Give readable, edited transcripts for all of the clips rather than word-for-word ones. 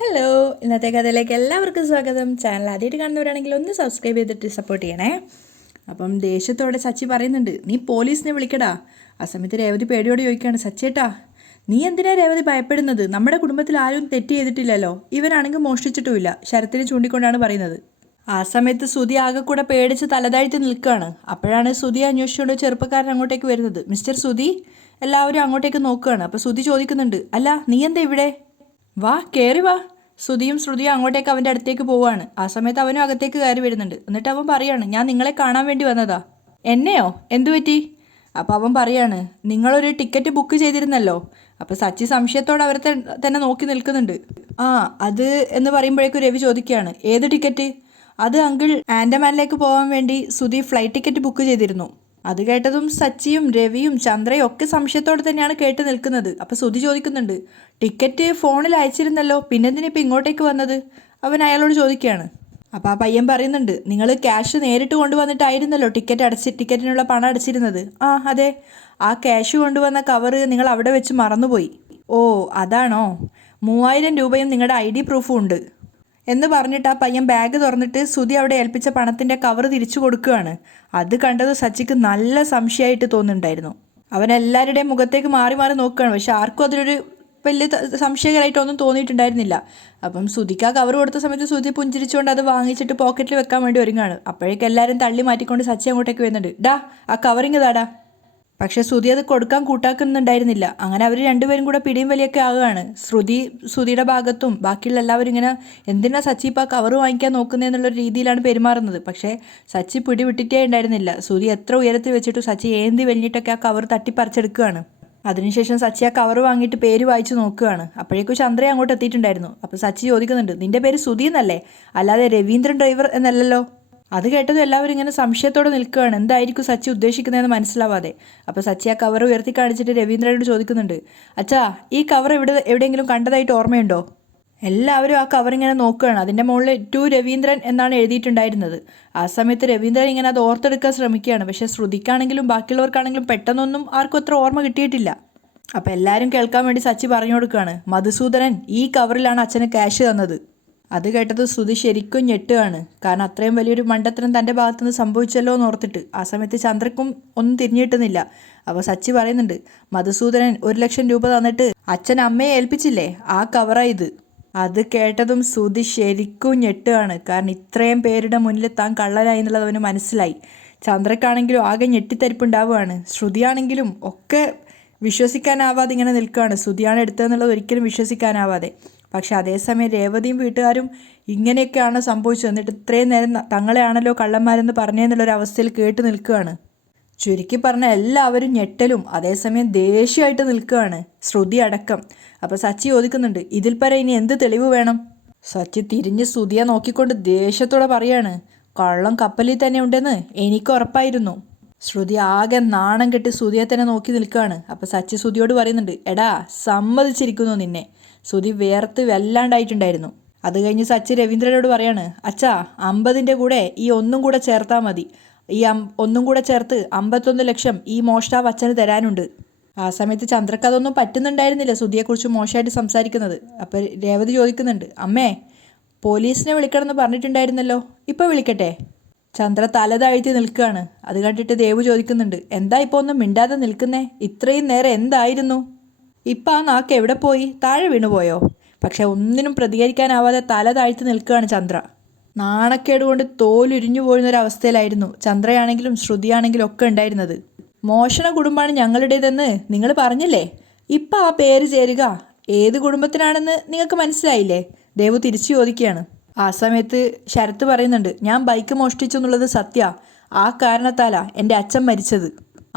Hello, ഇന്നത്തെ കഥയിലേക്ക് എല്ലാവർക്കും സ്വാഗതം. ചാനൽ ആദ്യമായിട്ട് കാണുന്നവരാണെങ്കിൽ ഒന്ന് സബ്സ്ക്രൈബ് ചെയ്തിട്ട് സപ്പോർട്ട് ചെയ്യണേ. അപ്പം ദേഷ്യത്തോടെ സച്ചി പറയുന്നുണ്ട്, നീ പോലീസിനെ വിളിക്കടാ. ആ സമയത്ത് രേവതി പേടിയോട് ചോദിക്കുകയാണ്, സച്ചേട്ടാ നീ എന്തിനാ രേവതി ഭയപ്പെടുന്നത്? നമ്മുടെ കുടുംബത്തിൽ ആരും തെറ്റ് ചെയ്തിട്ടില്ലല്ലോ. ഇവനാണെങ്കിൽ മോഷ്ടിച്ചിട്ടുമില്ല. ശരത്തിനെ ചൂണ്ടിക്കൊണ്ടാണ് പറയുന്നത്. ആ സമയത്ത് സുധി ആകെ കൂടെ പേടിച്ച് തലതാഴ്ത്തി നിൽക്കുകയാണ്. അപ്പോഴാണ് സുധി അന്വേഷിച്ചുകൊണ്ട് ചെറുപ്പക്കാരൻ അങ്ങോട്ടേക്ക് വരുന്നത്. മിസ്റ്റർ സുധി, എല്ലാവരും അങ്ങോട്ടേക്ക് നോക്കുകയാണ്. അപ്പോൾ സുധി ചോദിക്കുന്നുണ്ട്, അല്ല നീ എന്താ ഇവിടെ? വാ കയറി വാ. ശ്രുതിയും അങ്ങോട്ടേക്ക് അവൻ്റെ അടുത്തേക്ക് പോവുകയാണ്. ആ സമയത്ത് അവനും അകത്തേക്ക് കയറി വരുന്നുണ്ട്. എന്നിട്ട് അവൻ പറയാണ്, ഞാൻ നിങ്ങളെ കാണാൻ വേണ്ടി വന്നതാ. എന്നെയോ? എന്തു പറ്റി? അപ്പോൾ അവൻ പറയാണ്, നിങ്ങളൊരു ടിക്കറ്റ് ബുക്ക് ചെയ്തിരുന്നല്ലോ. അപ്പോൾ സച്ചി സംശയത്തോടെ അവരെ തന്നെ നോക്കി നിൽക്കുന്നുണ്ട്. ആ അത് എന്ന് പറയുമ്പോഴേക്കും രവി ചോദിക്കുകയാണ്, ഏത് ടിക്കറ്റ്? അത് അങ്കിൾ ആൻഡമാനിലേക്ക് പോകാൻ വേണ്ടി ശ്രുതി ഫ്ലൈറ്റ് ടിക്കറ്റ് ബുക്ക് ചെയ്തിരുന്നു. അത് കേട്ടതും സച്ചിയും രവിയും ചന്ദ്രയും ഒക്കെ സംശയത്തോടെ തന്നെയാണ് കേട്ട് നിൽക്കുന്നത്. അപ്പോൾ ശ്രുതി ചോദിക്കുന്നുണ്ട്, ടിക്കറ്റ് ഫോണിൽ അയച്ചിരുന്നല്ലോ, പിന്നെന്തിനാ ഇപ്പം ഇങ്ങോട്ടേക്ക് വന്നത്? അവൻ അയാളോട് ചോദിക്കുകയാണ്. അപ്പോൾ ആ പയ്യൻ പറയുന്നുണ്ട്, നിങ്ങൾ ക്യാഷ് നേരിട്ട് കൊണ്ടുവന്നിട്ടായിരുന്നല്ലോ ടിക്കറ്റിനുള്ള പണം അടച്ചിരുന്നത്. ആ അതെ, ആ ക്യാഷ് കൊണ്ടുവന്ന കവറ് നിങ്ങൾ അവിടെ വെച്ച് മറന്നുപോയി. ഓ അതാണോ? 3000 രൂപയും നിങ്ങളുടെ ID പ്രൂഫും ഉണ്ട് എന്ന് പറഞ്ഞിട്ട് ആ പയ്യൻ ബാഗ് തുറന്നിട്ട് ശ്രുതി അവിടെ ഏൽപ്പിച്ച പണത്തിൻ്റെ കവർ തിരിച്ചു കൊടുക്കുകയാണ്. അത് കണ്ടത് സച്ചിക്ക് നല്ല സംശയമായിട്ട് തോന്നുന്നുണ്ടായിരുന്നു. അവൻ എല്ലാവരുടെയും മുഖത്തേക്ക് മാറി മാറി നോക്കുകയാണ്. പക്ഷെ ആർക്കും അതിലൊരു വലിയ സംശയകരമായിട്ടൊന്നും തോന്നിയിട്ടുണ്ടായിരുന്നില്ല. അപ്പം ശ്രുതിക്ക് ആ കവർ കൊടുത്ത സമയത്ത് ശ്രുതി പുഞ്ചിരിച്ചുകൊണ്ട് അത് വാങ്ങിച്ചിട്ട് പോക്കറ്റിൽ വെക്കാൻ വേണ്ടി ഒരുങ്ങാണ്. അപ്പോഴേക്കും എല്ലാവരും തള്ളി മാറ്റിക്കൊണ്ട് സച്ചി അങ്ങോട്ടേക്ക് വരുന്നുണ്ട്. ഡാ ആ കവറിങ് താടാ. പക്ഷേ ശ്രുതി അത് കൊടുക്കാൻ കൂട്ടാക്കുന്നുണ്ടായിരുന്നില്ല. അങ്ങനെ അവർ രണ്ടുപേരും കൂടെ പിടിയും വലിയൊക്കെ ആവുകയാണ്. ശ്രുതിയുടെ ഭാഗത്തും ബാക്കിയുള്ള എല്ലാവരും ഇങ്ങനെ എന്തിനാ സച്ചി ഇപ്പോൾ ആ കവർ വാങ്ങിക്കാൻ നോക്കുന്നതെന്നുള്ളൊരു രീതിയിലാണ് പെരുമാറുന്നത്. പക്ഷേ സച്ചി പിടി വിട്ടിട്ടേ ഉണ്ടായിരുന്നില്ല. ശ്രുതി എത്ര ഉയരത്തിൽ വെച്ചിട്ട് സച്ചി ഏന്തി വലിഞ്ഞിട്ടൊക്കെ ആ കവർ തട്ടിപ്പറിച്ചെടുക്കുകയാണ്. അതിനുശേഷം സച്ചി ആ കവർ വാങ്ങിയിട്ട് പേര് വായിച്ച് നോക്കുകയാണ്. അപ്പോഴേക്കും ചന്ദ്ര അങ്ങോട്ട് എത്തിയിട്ടുണ്ടായിരുന്നു. അപ്പോൾ സച്ചി ചോദിക്കുന്നുണ്ട്, നിന്റെ പേര് ശ്രുതി എന്നല്ലേ, അല്ലാതെ രവീന്ദ്രൻ ഡ്രൈവർ എന്നല്ലല്ലോ? അത് കേട്ടതും എല്ലാവരും ഇങ്ങനെ സംശയത്തോടെ നിൽക്കുകയാണ്. എന്തായിരിക്കും സച്ചി ഉദ്ദേശിക്കുന്നതെന്ന് മനസ്സിലാവാതെ. അപ്പോൾ സച്ചി ആ കവർ ഉയർത്തി കാണിച്ചിട്ട് രവീന്ദ്രനോട് ചോദിക്കുന്നുണ്ട്, അച്ഛാ ഈ കവർ എവിടെയെങ്കിലും കണ്ടതായിട്ട് ഓർമ്മയുണ്ടോ? എല്ലാവരും ആ കവർ ഇങ്ങനെ നോക്കുകയാണ്. അതിൻ്റെ മുകളിൽ ടു രവീന്ദ്രൻ എന്നാണ് എഴുതിയിട്ടുണ്ടായിരുന്നത്. ആ സമയത്ത് രവീന്ദ്രൻ ഇങ്ങനെ അത് ഓർത്തെടുക്കാൻ ശ്രമിക്കുകയാണ്. പക്ഷേ ശ്രുതിക്കാണെങ്കിലും ബാക്കിയുള്ളവർക്കാണെങ്കിലും പെട്ടെന്നൊന്നും ആർക്കും അത്ര ഓർമ്മ കിട്ടിയിട്ടില്ല. അപ്പോൾ എല്ലാവരും കേൾക്കാൻ വേണ്ടി സച്ചി പറഞ്ഞു കൊടുക്കുകയാണ്, മധുസൂദനൻ ഈ കവറിലാണ് അച്ഛന് ക്യാഷ് തന്നത്. അത് കേട്ടത് ശ്രുതി ശരിക്കും ഞെട്ടുകയാണ്. കാരണം അത്രയും വലിയൊരു മണ്ടത്തരം തൻ്റെ ഭാഗത്തുനിന്ന് സംഭവിച്ചല്ലോ എന്ന് ഓർത്തിട്ട്. ആ സമയത്ത് ചന്ദ്രക്കും ഒന്നും തിരിഞ്ഞിട്ടുന്നില്ല. അപ്പോൾ സച്ചി പറയുന്നുണ്ട്, മധുസൂദനൻ 1,00,000 രൂപ തന്നിട്ട് അച്ഛൻ അമ്മയെ ഏൽപ്പിച്ചില്ലേ, ആ കവറാ ഇത്. അത് കേട്ടതും ശ്രുതി ശരിക്കും ഞെട്ടുകയാണ്. കാരണം ഇത്രയും പേരുടെ മുന്നിൽ താൻ കള്ളനായി എന്നുള്ളത് അവന് മനസ്സിലായി. ചന്ദ്രക്കാണെങ്കിലും ആകെ ഞെട്ടിത്തരിപ്പുണ്ടാവുകയാണ്. ശ്രുതിയാണെങ്കിലും ഒക്കെ വിശ്വസിക്കാനാവാതെ ഇങ്ങനെ നിൽക്കുകയാണ്. ശ്രുതിയാണ് എടുത്തതെന്നുള്ളത് ഒരിക്കലും വിശ്വസിക്കാനാവാതെ. പക്ഷെ അതേസമയം രേവതിയും വീട്ടുകാരും ഇങ്ങനെയൊക്കെയാണ് സംഭവിച്ചത്, എന്നിട്ട് ഇത്രയും നേരം തങ്ങളെയാണല്ലോ കള്ളന്മാരെന്ന് പറഞ്ഞതെന്നുള്ളൊരു അവസ്ഥയിൽ കേട്ട് നിൽക്കുകയാണ്. ചുരുക്കി പറഞ്ഞാൽ എല്ലാവരും ഞെട്ടലും അതേസമയം ദേഷ്യമായിട്ട് നിൽക്കുകയാണ്, ശ്രുതി അടക്കം. അപ്പോൾ സച്ചി ചോദിക്കുന്നുണ്ട്, ഇതിൽ പരം ഇനി എന്ത് തെളിവ് വേണം? സച്ചി തിരിഞ്ഞ് ശ്രുതിയെ നോക്കിക്കൊണ്ട് ദേഷ്യത്തോടെ പറയാണ്, കള്ളം കപ്പലിൽ തന്നെ ഉണ്ടെന്ന് എനിക്ക് ഉറപ്പായിരുന്നു. ശ്രുതി ആകെ നാണം കെട്ടി ശ്രുതിയെ തന്നെ നോക്കി നിൽക്കുകയാണ്. അപ്പോൾ സച്ചി ശ്രുതിയോട് പറയുന്നുണ്ട്, എടാ സമ്മതിച്ചിരിക്കുന്നു നിന്നെ. ശ്രുതി വേർത്ത് വല്ലാണ്ടായിട്ടുണ്ടായിരുന്നു. അത് കഴിഞ്ഞ് സച്ചി രവീന്ദ്രനോട് പറയാണ്, അച്ഛാ 50ൻ്റെ കൂടെ ഈ ഒന്നും കൂടെ ചേർത്താൽ മതി. ഈ ഒന്നും കൂടെ ചേർത്ത് 51 ലക്ഷം ഈ മോഷ്ടാവ് അച്ഛന് തരാനുണ്ട്. ആ സമയത്ത് ചന്ദ്രക്ക് അതൊന്നും പറ്റുന്നുണ്ടായിരുന്നില്ല, ശ്രുതിയെക്കുറിച്ച് മോശമായിട്ട് സംസാരിക്കുന്നത്. അപ്പോൾ രേവതി ചോദിക്കുന്നുണ്ട്, അമ്മേ പോലീസിനെ വിളിക്കണമെന്ന് പറഞ്ഞിട്ടുണ്ടായിരുന്നല്ലോ, ഇപ്പോൾ വിളിക്കട്ടെ? ചന്ദ്ര തല താഴ്ത്തി നിൽക്കുകയാണ്. അത് കണ്ടിട്ട് ദേവു ചോദിക്കുന്നുണ്ട്, എന്താ ഇപ്പോൾ ഒന്നും മിണ്ടാതെ നിൽക്കുന്നേ? ഇത്രയും നേരം എന്തായിരുന്നു? ഇപ്പം ആ നാക്ക് എവിടെ പോയി? താഴെ വീണുപോയോ? പക്ഷെ ഒന്നിനും പ്രതികരിക്കാനാവാതെ തല താഴ്ത്തി നിൽക്കുകയാണ് ചന്ദ്ര. നാണക്കേട് കൊണ്ട് തോലുരിഞ്ഞു പോയിരുന്നൊരവസ്ഥയിലായിരുന്നു ചന്ദ്രയാണെങ്കിലും ശ്രുതിയാണെങ്കിലും ഒക്കെ ഉണ്ടായിരുന്നത്. മോഷണ കുടുംബമാണ് ഞങ്ങളുടേതെന്ന് നിങ്ങൾ പറഞ്ഞില്ലേ, ഇപ്പം ആ പേര് ചേരുക ഏത് കുടുംബത്തിനാണെന്ന് നിങ്ങൾക്ക് മനസ്സിലായില്ലേ? ദേവു തിരിച്ചു ചോദിക്കുകയാണ്. ആ സമയത്ത് ശരത്ത് പറയുന്നുണ്ട്, ഞാൻ ബൈക്ക് മോഷ്ടിച്ചു എന്നുള്ളത് സത്യ. ആ കാരണത്താലാ എൻ്റെ അച്ഛൻ മരിച്ചത്.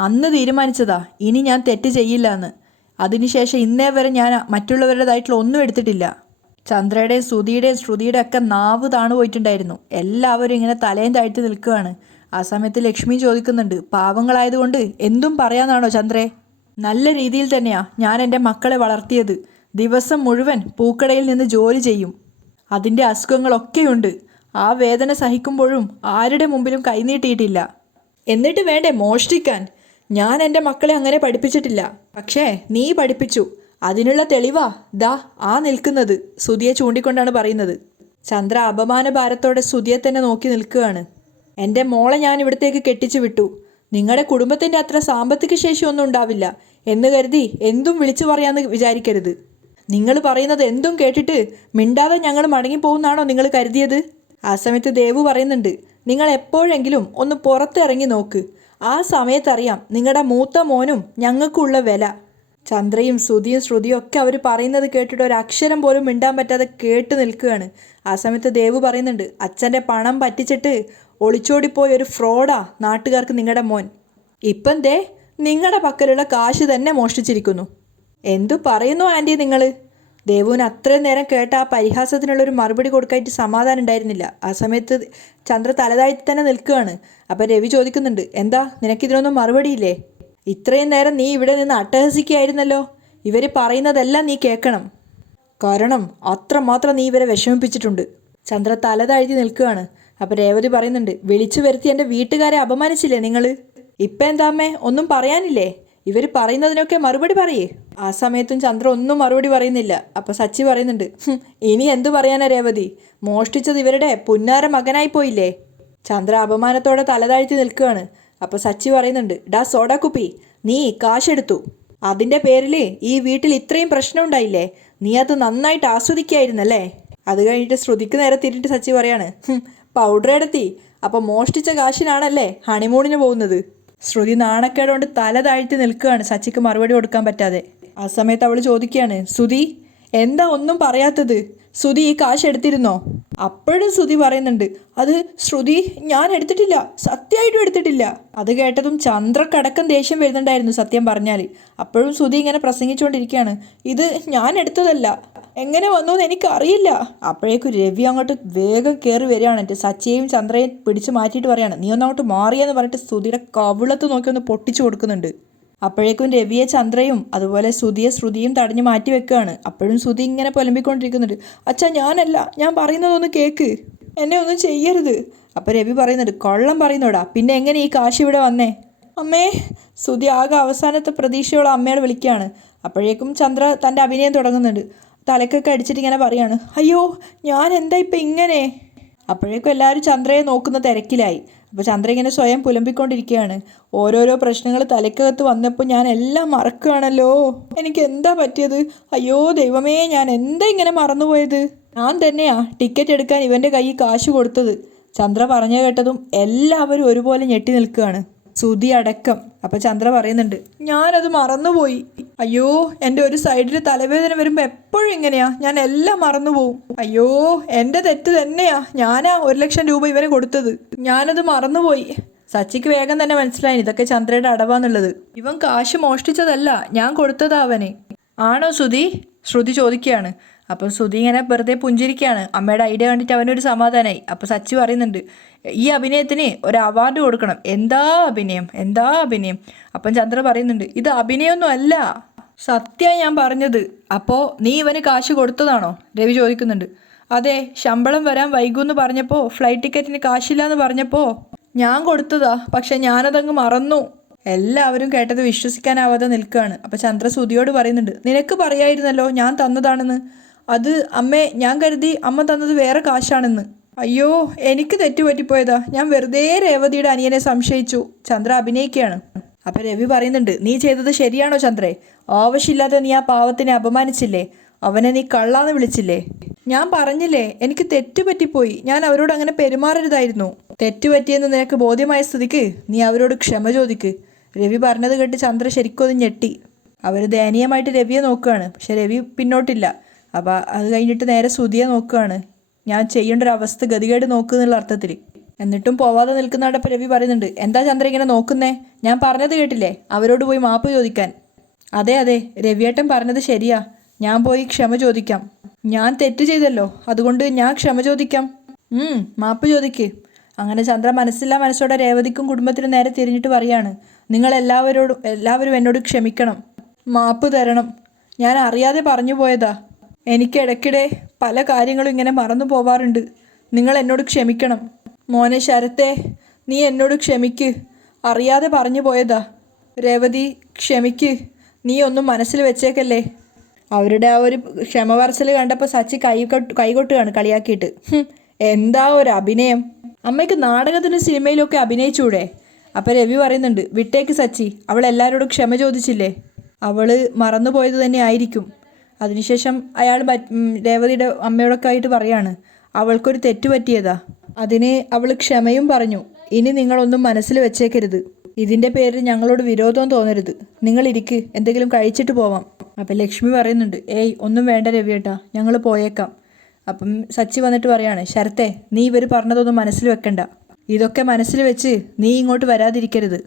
അന്ന് തീരുമാനിച്ചതാ ഇനി ഞാൻ തെറ്റ് ചെയ്യില്ല എന്ന്. അതിനുശേഷം ഇന്നേ വരെ ഞാൻ മറ്റുള്ളവരുടേതായിട്ടുള്ള ഒന്നും എടുത്തിട്ടില്ല. ചന്ദ്രയുടെയും ശ്രുതിയുടെയും ശ്രുതിയുടെയും ഒക്കെ നാവ് താണു പോയിട്ടുണ്ടായിരുന്നു. എല്ലാവരും ഇങ്ങനെ തലയും താഴ്ത്തി നിൽക്കുകയാണ്. ആ സമയത്ത് ലക്ഷ്മി ചോദിക്കുന്നുണ്ട്, പാവങ്ങളായതുകൊണ്ട് എന്തും പറയാനാണോ ചന്ദ്രേ? നല്ല രീതിയിൽ തന്നെയാ ഞാൻ എൻ്റെ മക്കളെ വളർത്തിയത്. ദിവസം മുഴുവൻ പൂക്കടയിൽ നിന്ന് ജോലി ചെയ്യും. അതിൻ്റെ അസുഖങ്ങളൊക്കെയുണ്ട്. ആ വേദന സഹിക്കുമ്പോഴും ആരുടെ മുമ്പിലും കൈനീട്ടിയിട്ടില്ല. എന്നിട്ട് വേണ്ടേ മോഷ്ടിക്കാൻ? ഞാൻ എൻ്റെ മക്കളെ അങ്ങനെ പഠിപ്പിച്ചിട്ടില്ല. പക്ഷേ നീ പഠിപ്പിച്ചു. അതിനുള്ള തെളിവാ ദാ ആ നിൽക്കുന്നത്, സുധിയെ ചൂണ്ടിക്കൊണ്ടാണ് പറയുന്നത്. ചന്ദ്ര അപമാന ഭാരത്തോടെ സുധിയെ തന്നെ നോക്കി നിൽക്കുകയാണ്. എൻ്റെ മോളെ ഞാൻ ഇവിടത്തേക്ക് കെട്ടിച്ചു വിട്ടു. നിങ്ങളുടെ കുടുംബത്തിൻ്റെ അത്ര സാമ്പത്തിക ശേഷി ഒന്നും ഉണ്ടാവില്ല എന്ന് കരുതി എന്തും വിളിച്ചു പറയാമെന്ന് വിചാരിക്കരുത്. നിങ്ങൾ പറയുന്നത് എന്തും കേട്ടിട്ട് മിണ്ടാതെ ഞങ്ങൾ മടങ്ങിപ്പോകുന്നാണോ നിങ്ങൾ കരുതിയത്? ആ സമയത്ത് ദേവു പറയുന്നുണ്ട്, നിങ്ങൾ എപ്പോഴെങ്കിലും ഒന്ന് പുറത്തിറങ്ങി നോക്ക്. ആ സമയത്തറിയാം നിങ്ങളുടെ മൂത്ത മോനും ഞങ്ങൾക്കുള്ള വില. ചന്ദ്രയും സുധിയും ശ്രുതിയും ഒക്കെ അവർ പറയുന്നത് കേട്ടിട്ട് ഒരു അക്ഷരം പോലും മിണ്ടാൻ പറ്റാതെ കേട്ട് നിൽക്കുകയാണ്. ആ സമയത്ത് ദേവു പറയുന്നുണ്ട്, അച്ഛൻ്റെ പണം പറ്റിച്ചിട്ട് ഒളിച്ചോടിപ്പോയ ഒരു ഫ്രോഡാ നാട്ടുകാർക്ക് നിങ്ങളുടെ മോൻ. ഇപ്പം ദേ നിങ്ങളുടെ പക്കലുള്ള കാശ് തന്നെ മോഷ്ടിച്ചിരിക്കുന്നു. എന്തു പറയുന്നു ആൻറ്റി നിങ്ങൾ? ദേവുവിന് അത്രയും നേരം കേട്ട ആ പരിഹാസത്തിനുള്ളൊരു മറുപടി കൊടുക്കാനായിട്ട് സമാധാനം ഉണ്ടായിരുന്നില്ല. ആ സമയത്ത് ചന്ദ്ര തലതാഴ്ത്തി തന്നെ നിൽക്കുകയാണ്. അപ്പം രവി ചോദിക്കുന്നുണ്ട്, എന്താ നിനക്കിതിനൊന്നും മറുപടിയില്ലേ? ഇത്രയും നേരം നീ ഇവിടെ നിന്ന് അട്ടഹസിക്കുകയായിരുന്നല്ലോ. ഇവർ പറയുന്നതെല്ലാം നീ കേൾക്കണം. കാരണം അത്രമാത്രം നീ ഇവരെ വിഷമിപ്പിച്ചിട്ടുണ്ട്. ചന്ദ്ര തലതാഴ്ത്തി നിൽക്കുകയാണ്. അപ്പം രേവതി പറയുന്നുണ്ട്, വിളിച്ചു വരുത്തി എൻ്റെ വീട്ടുകാരെ അപമാനിച്ചില്ലേ നിങ്ങൾ? ഇപ്പം എന്താ അമ്മേ, ഒന്നും പറയാനില്ലേ? ഇവർ പറയുന്നതിനൊക്കെ മറുപടി പറയേ. ആ സമയത്തും ചന്ദ്ര ഒന്നും മറുപടി പറയുന്നില്ല. അപ്പോൾ സച്ചി പറയുന്നുണ്ട്, ഇനി എന്തു പറയാനാ രേവതി? മോഷ്ടിച്ചത് ഇവരുടെ പുന്നാര മകനായി പോയില്ലേ? ചന്ദ്ര അപമാനത്തോടെ തലതാഴ്ത്തി നിൽക്കുകയാണ്. അപ്പോൾ സച്ചി പറയുന്നുണ്ട്, ഡാ സോഡാ കുപ്പി, നീ കാശെടുത്തു. അതിൻ്റെ പേരിൽ ഈ വീട്ടിൽ ഇത്രയും പ്രശ്നം ഉണ്ടായില്ലേ? നീ അത് നന്നായിട്ട് ആസ്വദിക്കായിരുന്നല്ലേ? അത് കഴിഞ്ഞിട്ട് ശ്രുതിക്ക് നേരെ തിരിഞ്ഞിട്ട് സച്ചി പറയാണ്, പൗഡർ എടുത്തി. അപ്പോൾ മോഷ്ടിച്ച കാശിനാണല്ലേ ഹണിമൂണിന് പോകുന്നത്? ശ്രുതി നാണക്കേടുകൊണ്ട് തല താഴ്ത്തി നിൽക്കുകയാണ്, സച്ചിക്ക് മറുപടി കൊടുക്കാൻ പറ്റാതെ. ആ സമയത്ത് അവൾ ചോദിക്കുകയാണ്, ശ്രുതി എന്താ ഒന്നും പറയാത്തത്? ശ്രുതി ഈ കാശ് എടുത്തിരുന്നോ? അപ്പോഴും ശ്രുതി പറയുന്നുണ്ട്, അത് ശ്രുതി ഞാൻ എടുത്തിട്ടില്ല, സത്യമായിട്ടും എടുത്തിട്ടില്ല. അത് കേട്ടതും ചന്ദ്രക്കടക്കം ദേഷ്യം വരുന്നുണ്ടായിരുന്നു സത്യം പറഞ്ഞാൽ. അപ്പോഴും ശ്രുതി ഇങ്ങനെ പ്രസംഗിച്ചുകൊണ്ടിരിക്കുകയാണ്, ഇത് ഞാൻ എടുത്തതല്ല, എങ്ങനെ വന്നു എന്ന് എനിക്കറിയില്ല. അപ്പോഴേക്കും രവി അങ്ങോട്ട് വേഗം കയറി വരികയാണ്. എൻ്റെ സച്ചിയെയും ചന്ദ്രയും പിടിച്ച് മാറ്റിയിട്ട് പറയാണ്, നീ ഒന്ന് അങ്ങോട്ട് മാറിയെന്ന് പറഞ്ഞിട്ട് ശ്രുതിയുടെ കവിളത്ത് നോക്കി ഒന്ന് പൊട്ടിച്ചു കൊടുക്കുന്നുണ്ട്. അപ്പോഴേക്കും രവിയെ ചന്ദ്രയും അതുപോലെ ശ്രുതിയും തടഞ്ഞു മാറ്റി വെക്കുകയാണ്. അപ്പോഴും ശ്രുതി ഇങ്ങനെ പുലമ്പിക്കൊണ്ടിരിക്കുന്നുണ്ട്, അച്ഛാ ഞാനല്ല, ഞാൻ പറയുന്നതൊന്ന് കേൾക്ക്, എന്നെ ഒന്നും ചെയ്യരുത്. അപ്പോൾ രവി പറയുന്നുണ്ട്, കൊള്ളം പറയുന്നോടാ, പിന്നെ എങ്ങനെ ഈ കാശ് ഇവിടെ വന്നേ? അമ്മേ. ശ്രുതി ആകെ അവസാനത്തെ പ്രതീക്ഷയോളം അമ്മയോട് വിളിക്കുകയാണ്. അപ്പോഴേക്കും ചന്ദ്ര തൻ്റെ അഭിനയം തുടങ്ങുന്നുണ്ട്. തലക്കൊക്കെ അടിച്ചിട്ട് ഇങ്ങനെ പറയാണ്, അയ്യോ ഞാൻ എന്താ ഇപ്പം ഇങ്ങനെ? അപ്പോഴേക്കും എല്ലാവരും ചന്ദ്രയെ നോക്കുന്ന തിരക്കിലായി. അപ്പോൾ ചന്ദ്ര ഇങ്ങനെ സ്വയം പുലമ്പിക്കൊണ്ടിരിക്കുകയാണ്. ഓരോരോ പ്രശ്നങ്ങൾ തലക്കകത്ത് വന്നപ്പോൾ ഞാൻ എല്ലാം മറക്കുകയാണല്ലോ. എനിക്ക് എന്താ പറ്റിയത്? അയ്യോ ദൈവമേ, ഞാൻ എന്താ ഇങ്ങനെ മറന്നുപോയത്? ഞാൻ തന്നെയാ ടിക്കറ്റ് എടുക്കാൻ ഇവൻ്റെ കയ്യിൽ കാശ് കൊടുത്തത്. ചന്ദ്ര പറഞ്ഞു കേട്ടതും എല്ലാവരും ഒരുപോലെ ഞെട്ടി നിൽക്കുകയാണ്, ശ്രുതി അടക്കം. അപ്പോൾ ചന്ദ്ര പറയുന്നുണ്ട്, ഞാനത് മറന്നുപോയി. അയ്യോ എൻ്റെ ഒരു സൈഡിൽ തലവേദന വരുമ്പോൾ എപ്പോഴും ഇങ്ങനെയാ, ഞാൻ എല്ലാം മറന്നുപോകും. അയ്യോ എൻ്റെ തെറ്റ് തന്നെയാ, ഞാനാ 1,00,000 രൂപ ഇവന് കൊടുത്തത്, ഞാനത് മറന്നുപോയി. സച്ചിക്ക് വേഗം തന്നെ മനസ്സിലായി ഇതൊക്കെ ചന്ദ്രയുടെ അടവാന്നുള്ളത്. ഇവൻ കാശ് മോഷ്ടിച്ചതല്ല, ഞാൻ കൊടുത്തതാ അവന്. ആണോ ശ്രുതി? ശ്രുതി ചോദിക്കുകയാണ്. അപ്പം ശ്രുതി ഇങ്ങനെ വെറുതെ പുഞ്ചിരിക്കുകയാണ്. അമ്മയുടെ ഐഡിയ കണ്ടിട്ട് അവനൊരു സമാധാനമായി. അപ്പോൾ സച്ചി പറയുന്നുണ്ട്, ഈ അഭിനയത്തിന് ഒരു അവാർഡ് കൊടുക്കണം. എന്താ അഭിനയം, എന്താ അഭിനയം. അപ്പം ചന്ദ്ര പറയുന്നുണ്ട്, ഇത് അഭിനയമൊന്നും അല്ല, സത്യമായി ഞാൻ പറഞ്ഞത്. അപ്പോൾ നീ ഇവന് കാശ് കൊടുത്തതാണോ? രവി ചോദിക്കുന്നുണ്ട്. അതെ, ശമ്പളം വരാൻ വൈകുമെന്ന് പറഞ്ഞപ്പോൾ, ഫ്ലൈറ്റ് ടിക്കറ്റിന് കാശില്ല എന്ന് പറഞ്ഞപ്പോൾ ഞാൻ കൊടുത്തതാ, പക്ഷെ ഞാനതങ്ങ് മറന്നു. എല്ലാവരും കേട്ടത് വിശ്വസിക്കാനാവാതെ നിൽക്കുകയാണ്. അപ്പോൾ ചന്ദ്ര ശ്രുതിയോട് പറയുന്നുണ്ട്, നിനക്ക് പറയായിരുന്നല്ലോ ഞാൻ തന്നതാണെന്ന്. അത് അമ്മേ, ഞാൻ കരുതി അമ്മ തന്നത് വേറെ കാശാണെന്ന്. അയ്യോ എനിക്ക് തെറ്റുപറ്റിപ്പോയതാ, ഞാൻ വെറുതെ രേവതിയുടെ അനിയനെ സംശയിച്ചു. ചന്ദ്ര അഭിനയിക്കുകയാണ്. അപ്പം രവി പറയുന്നുണ്ട്, നീ ചെയ്തത് ശരിയാണോ ചന്ദ്രേ? ആവശ്യമില്ലാതെ നീ ആ പാവത്തിനെ അപമാനിച്ചില്ലേ? അവനെ നീ കള്ളാന്ന് വിളിച്ചില്ലേ? ഞാൻ പറഞ്ഞില്ലേ എനിക്ക് തെറ്റുപറ്റിപ്പോയി, ഞാൻ അവരോട് അങ്ങനെ പെരുമാറരുതായിരുന്നു. തെറ്റുപറ്റിയെന്ന് നിനക്ക് ബോധ്യമായ സ്ഥിതിക്ക് നീ അവരോട് ക്ഷമ ചോദിക്ക്. രവി പറഞ്ഞത് കേട്ട് ചന്ദ്ര ശരിക്കും ഒന്ന് ഞെട്ടി. അവർ ദയനീയമായിട്ട് രവിയെ നോക്കുകയാണ്. പക്ഷെ രവി പിന്നോട്ടില്ല. അപ്പോൾ അത് കഴിഞ്ഞിട്ട് നേരെ ശ്രുതിയെ നോക്കുകയാണ്. ഞാൻ ചെയ്യേണ്ട ഒരു അവസ്ഥ ഗതികേട് നോക്കുന്നുള്ള അർത്ഥത്തിൽ. എന്നിട്ടും പോവാതെ നിൽക്കുന്നതോടൊപ്പം രവി പറയുന്നുണ്ട്, എന്താ ചന്ദ്ര ഇങ്ങനെ നോക്കുന്നേ? ഞാൻ പറഞ്ഞത് കേട്ടില്ലേ, അവരോട് പോയി മാപ്പ് ചോദിക്കാൻ. അതെ അതെ, രവിയേട്ടൻ പറഞ്ഞത് ശരിയാ, ഞാൻ പോയി ക്ഷമ ചോദിക്കാം. ഞാൻ തെറ്റ് ചെയ്തല്ലോ, അതുകൊണ്ട് ഞാൻ ക്ഷമ ചോദിക്കാം. മാപ്പ് ചോദിക്ക്. അങ്ങനെ ചന്ദ്ര മനസ്സില്ലാ മനസ്സോടെ രേവതിക്കും കുടുംബത്തിനും നേരെ തിരിഞ്ഞിട്ട് പറയാണ്, എല്ലാവരും എന്നോട് ക്ഷമിക്കണം, മാപ്പ് തരണം. ഞാൻ അറിയാതെ പറഞ്ഞു പോയതാ. എനിക്ക് ഇടയ്ക്കിടെ പല കാര്യങ്ങളും ഇങ്ങനെ മറന്നു പോവാറുണ്ട്. നിങ്ങൾ എന്നോട് ക്ഷമിക്കണം. മോനെ ശരത്തെ, നീ എന്നോട് ക്ഷമിക്ക്, അറിയാതെ പറഞ്ഞു പോയതാ. രേവതി ക്ഷമിക്ക്, നീ ഒന്നും മനസ്സിൽ വെച്ചേക്കല്ലേ. അവരുടെ ആ ഒരു ക്ഷമ പറച്ചിൽ കണ്ടപ്പോൾ സച്ചി കൈകൊട്ടുകയാണ് കളിയാക്കിയിട്ട്. എന്താ ഒരു അഭിനയം! അമ്മയ്ക്ക് നാടകത്തിനും സിനിമയിലൊക്കെ അഭിനയിച്ചൂടെ? അപ്പം രവി പറയുന്നുണ്ട്, വിട്ടേക്ക് സച്ചി, അവൾ എല്ലാവരോടും ക്ഷമ ചോദിച്ചില്ലേ, അവൾ മറന്നുപോയത് തന്നെ ആയിരിക്കും. അതിനുശേഷം അയാൾ രേവതിയുടെ അമ്മയോടൊക്കെ ആയിട്ട് പറയാണ്, അവൾക്കൊരു തെറ്റ് പറ്റിയതാ, അതിന് അവൾ ക്ഷമയും പറഞ്ഞു. ഇനി നിങ്ങളൊന്നും മനസ്സിൽ വെച്ചേക്കരുത്, ഇതിൻ്റെ പേരിൽ ഞങ്ങളോട് വിരോധവും തോന്നരുത്, നിങ്ങൾ ഇരിക്ക്, എന്തെങ്കിലും കഴിച്ചിട്ട് പോവാം. അപ്പം ലക്ഷ്മി പറയുന്നുണ്ട്, ഏയ് ഒന്നും വേണ്ട രവിയേട്ടാ, ഞങ്ങൾ പോയേക്കാം. അപ്പം സച്ചി വന്നിട്ട് പറയാണ്, ശരത്തെ, നീ ഇവർ പറഞ്ഞതൊന്നും മനസ്സിൽ വെക്കണ്ട, ഇതൊക്കെ മനസ്സിൽ വെച്ച് നീ ഇങ്ങോട്ട് വരാതിരിക്കരുത്,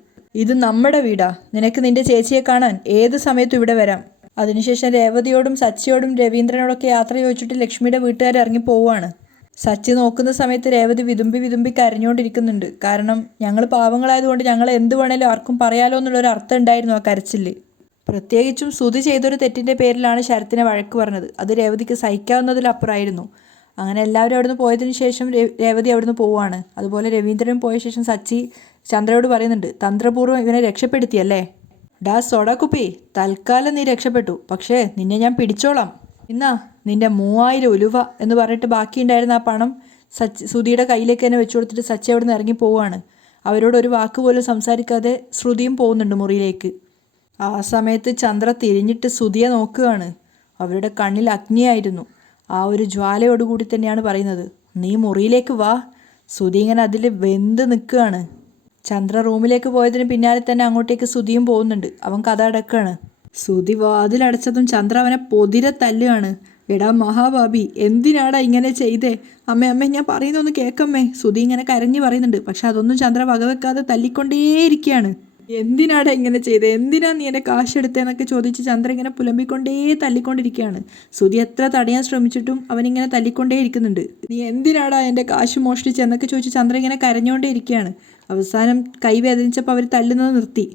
ഇത് നമ്മുടെ വീടാ, നിനക്ക് നിന്റെ ചേച്ചിയെ കാണാൻ ഏത് സമയത്തും ഇവിടെ വരാം. അതിനുശേഷം രേവതിയോടും സച്ചിയോടും രവീന്ദ്രനോടൊക്കെ യാത്ര ചോദിച്ചിട്ട് ലക്ഷ്മിയുടെ വീട്ടുകാർ ഇറങ്ങി പോവുകയാണ്. സച്ചി നോക്കുന്ന സമയത്ത് രേവതി വിതുമ്പി കരഞ്ഞുകൊണ്ടിരിക്കുന്നുണ്ട്. കാരണം ഞങ്ങൾ പാവങ്ങളായതുകൊണ്ട് ഞങ്ങൾ എന്ത് വേണേലും ആർക്കും പറയാലോ എന്നുള്ളൊരു അർത്ഥം ഉണ്ടായിരുന്നു ആ കരച്ചിൽ. പ്രത്യേകിച്ചും സുധി ചെയ്തൊരു തെറ്റിൻ്റെ പേരിലാണ് ശരത്തിനെ വഴക്ക് പറഞ്ഞത്. അത് രേവതിക്ക് സഹിക്കാവുന്നതിലപ്പുറമായിരുന്നു. അങ്ങനെ എല്ലാവരും അവിടുന്ന് പോയതിന് ശേഷം രേവതി അവിടുന്ന് പോവുകയാണ്. അതുപോലെ രവീന്ദ്രൻ പോയ ശേഷം സച്ചി ചന്ദ്രയോട് പറയുന്നുണ്ട്, തന്ത്രപൂർവ്വം ഇവനെ രക്ഷപ്പെടുത്തിയല്ലേ? ഡാ സോഡാക്കുപ്പി, തൽക്കാലം നീ രക്ഷപ്പെട്ടു, പക്ഷേ നിന്നെ ഞാൻ പിടിച്ചോളാം. ഇന്നാ നിന്റെ 3000 ഉലുവ എന്ന് പറഞ്ഞിട്ട് ബാക്കിയുണ്ടായിരുന്ന ആ പണം ശ്രുതിയുടെ കയ്യിലേക്ക് തന്നെ വെച്ചു കൊടുത്തിട്ട് സച്ചി അവിടെ നിന്ന് ഇറങ്ങി പോവുകയാണ്. അവരോട് ഒരു വാക്ക് പോലും സംസാരിക്കാതെ ശ്രുതിയും പോകുന്നുണ്ട് മുറിയിലേക്ക്. ആ സമയത്ത് ചന്ദ്ര തിരിഞ്ഞിട്ട് ശ്രുതിയെ നോക്കുകയാണ്. അവരുടെ കണ്ണിൽ അഗ്നിയായിരുന്നു. ആ ഒരു ജ്വാലയോടുകൂടി തന്നെയാണ് പറയുന്നത്, നീ മുറിയിലേക്ക് വാ. ശ്രുതി ഇങ്ങനെ അതിൽ വെന്ത് നിൽക്കുകയാണ്. ചന്ദ്ര റൂമിലേക്ക് പോയതിന് പിന്നാലെ തന്നെ അങ്ങോട്ടേക്ക് ശ്രുതിയും പോകുന്നുണ്ട്. അവൻ കഥ അടക്കുകയാണ്. ശ്രുതി വാതിലടച്ചതും ചന്ദ്ര അവനെ പൊതിരെ തല്ലുകയാണ്. എടാ മഹാഭാബി, എന്തിനാടാ ഇങ്ങനെ ചെയ്തേ? അമ്മേ ഞാൻ പറയുന്നൊന്ന് കേൾക്കമ്മേ. ശ്രുതി ഇങ്ങനെ കരഞ്ഞു പറയുന്നുണ്ട്. പക്ഷെ അതൊന്നും ചന്ദ്ര വകവെക്കാതെ തല്ലിക്കൊണ്ടേയിരിക്കുകയാണ്. എന്തിനാടാ ഇങ്ങനെ ചെയ്തേ? എന്തിനാ നീ എൻ്റെ കാശെടുത്തേന്നൊക്കെ ചോദിച്ച് ചന്ദ്ര ഇങ്ങനെ പുലമ്പിക്കൊണ്ടേ തല്ലിക്കൊണ്ടിരിക്കുകയാണ്. ശ്രുതി എത്ര തടയാൻ ശ്രമിച്ചിട്ടും അവനിങ്ങനെ തല്ലിക്കൊണ്ടേ ഇരിക്കുന്നുണ്ട്. നീ എന്തിനാടാ എൻ്റെ കാശ് മോഷ്ടിച്ചെന്നൊക്കെ ചോദിച്ച് ചന്ദ്ര ഇങ്ങനെ കരഞ്ഞുകൊണ്ടേ ഇരിക്കുകയാണ്. അവസാനം കൈ വേദനിച്ചപ്പോൾ അവർ തല്ലുന്നത് നിർത്തി.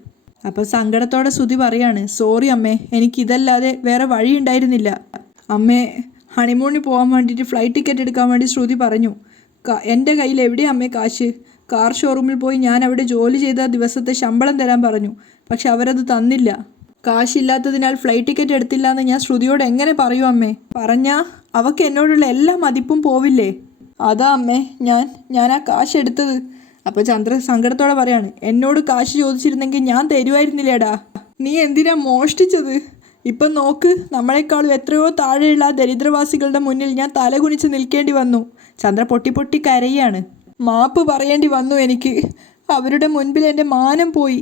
അപ്പോൾ സങ്കടത്തോടെ ശ്രുതി പറയാണ്, സോറി അമ്മേ, എനിക്കിതല്ലാതെ വേറെ വഴി ഉണ്ടായിരുന്നില്ല. അമ്മേ, ഹണിമൂണിന് പോകാൻ വേണ്ടിയിട്ട് ഫ്ലൈറ്റ് ടിക്കറ്റ് എടുക്കാൻ വേണ്ടി ശ്രുതി പറഞ്ഞു. എൻ്റെ കയ്യിൽ എവിടെയാണ് അമ്മേ കാശ്? കാർ ഷോറൂമിൽ പോയി ഞാൻ അവിടെ ജോലി ചെയ്ത ദിവസത്തെ ശമ്പളം തരാൻ പറഞ്ഞു. പക്ഷെ അവരത് തന്നില്ല. കാശില്ലാത്തതിനാൽ ഫ്ലൈറ്റ് ടിക്കറ്റ് എടുത്തില്ല എന്ന് ഞാൻ ശ്രുതിയോട് എങ്ങനെ പറയൂ അമ്മേ? പറഞ്ഞാൽ അവൾക്ക് എന്നോടുള്ള എല്ലാ മതിപ്പും പോവില്ലേ? അതാ അമ്മേ ഞാൻ ആ കാശ് എടുത്തത്. അപ്പോൾ ചന്ദ്ര സങ്കടത്തോടെ പറയാണ്, എന്നോട് കാശ് ചോദിച്ചിരുന്നെങ്കിൽ ഞാൻ തരുമായിരുന്നില്ലേടാ. നീ എന്തിനാ മോഷ്ടിച്ചത്? ഇപ്പം നോക്ക്, നമ്മളെക്കാളും എത്രയോ താഴെയുള്ള ആ ദരിദ്രവാസികളുടെ മുന്നിൽ ഞാൻ തലകുനിച്ച് നിൽക്കേണ്ടി വന്നു. ചന്ദ്ര പൊട്ടി കരയാണ്. മാപ്പ് പറയേണ്ടി വന്നു എനിക്ക്. അവരുടെ മുൻപിൽ എൻ്റെ മാനം പോയി.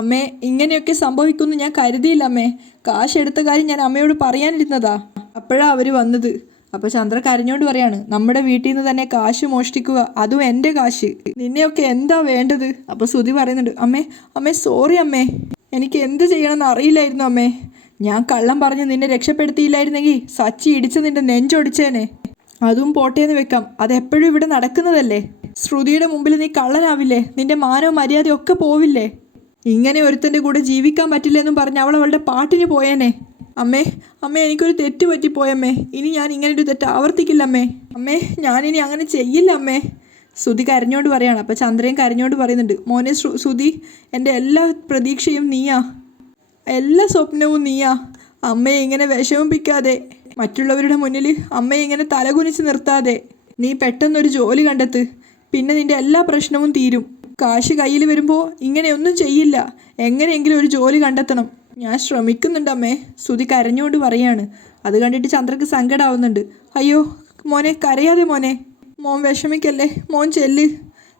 അമ്മേ, ഇങ്ങനെയൊക്കെ സംഭവിക്കുമെന്ന് ഞാൻ കരുതിയില്ല അമ്മേ. കാശ് എടുത്ത കാര്യം ഞാൻ അമ്മയോട് പറയാനിരുന്നതാ, അപ്പോഴാണ് അവർ വന്നത്. അപ്പോൾ ചന്ദ്ര കരഞ്ഞോണ്ട് പറയാണ്, നമ്മുടെ വീട്ടിൽ നിന്ന് തന്നെ കാശ് മോഷ്ടിക്കുക, അതും എൻ്റെ കാശ്, നിന്നെയൊക്കെ എന്താ വേണ്ടത്? അപ്പോൾ ശ്രുതി പറയുന്നുണ്ട്, അമ്മേ സോറി അമ്മേ, എനിക്ക് എന്ത് ചെയ്യണമെന്ന് അറിയില്ലായിരുന്നു അമ്മേ. ഞാൻ കള്ളം പറഞ്ഞ് നിന്നെ രക്ഷപ്പെടുത്തിയില്ലായിരുന്നെങ്കിൽ സച്ചി ഇടിച്ച് നിന്റെ നെഞ്ചൊടിച്ചേനെ. അതും പോട്ടേന്ന് വെക്കാം, അതെപ്പോഴും ഇവിടെ നടക്കുന്നതല്ലേ. ശ്രുതിയുടെ മുമ്പിൽ നീ കള്ളനാവില്ലേ? നിന്റെ മാനവും മര്യാദയും ഒക്കെ പോവില്ലേ? ഇങ്ങനെ ഒരുത്തൻ്റെ കൂടെ ജീവിക്കാൻ പറ്റില്ലെന്നും പറഞ്ഞ് അവളുടെ പാട്ടിന് പോയേനെ. അമ്മേ എനിക്കൊരു തെറ്റ് പറ്റിപ്പോയമ്മേ. ഇനി ഞാൻ ഇങ്ങനൊരു തെറ്റ് ആവർത്തിക്കില്ല അമ്മേ. ഞാനിനി അങ്ങനെ ചെയ്യില്ല അമ്മേ. ശ്രുതി കരഞ്ഞോണ്ട് പറയാണ്. അപ്പോൾ ചന്ദ്രയും കരഞ്ഞോണ്ട് പറയുന്നുണ്ട്, മോനെ ശ്രുതി, എൻ്റെ എല്ലാ പ്രതീക്ഷയും നീയാ, എല്ലാ സ്വപ്നവും നീയാ. അമ്മയെ ഇങ്ങനെ വിഷമിപ്പിക്കാതെ, മറ്റുള്ളവരുടെ മുന്നിൽ അമ്മയെ ഇങ്ങനെ തലകുനിച്ച് നിർത്താതെ നീ പെട്ടെന്നൊരു ജോലി കണ്ടെത്ത്. പിന്നെ നിൻ്റെ എല്ലാ പ്രശ്നവും തീരും. കാശ് കയ്യിൽ വരുമ്പോൾ ഇങ്ങനെയൊന്നും ചെയ്യില്ല. എങ്ങനെയെങ്കിലും ഒരു ജോലി കണ്ടെത്തണം. ഞാൻ ശ്രമിക്കുന്നുണ്ട് അമ്മേ. ശ്രുതി കരഞ്ഞുകൊണ്ട് പറയാണ്. അത് കണ്ടിട്ട് ചന്ദ്രക്ക് സങ്കടമാവുന്നുണ്ട്. അയ്യോ മോനെ, കരയാതെ മോനെ, മോൻ വിഷമിക്കല്ലേ, മോൻ ചെല്ല്.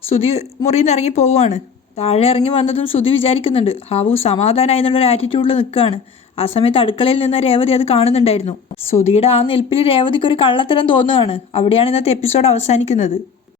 ശ്രുതി മുറിയിൽ നിന്ന് ഇറങ്ങി പോവുകയാണ്. താഴെ ഇറങ്ങി വന്നതും ശ്രുതി വിചാരിക്കുന്നുണ്ട്, ഹാവു സമാധാനമായി എന്നുള്ളൊരു ആറ്റിറ്റ്യൂഡിൽ നിൽക്കുകയാണ്. ആ സമയത്ത് അടുക്കളയിൽ നിന്ന് രേവതി അത് കാണുന്നുണ്ടായിരുന്നു. ശ്രുതിയുടെ ആ നിൽപ്പിൽ രേവതിക്കൊരു കള്ളത്തരം തോന്നുകയാണ്. അവിടെയാണ് ഇന്നത്തെ എപ്പിസോഡ് അവസാനിക്കുന്നത്.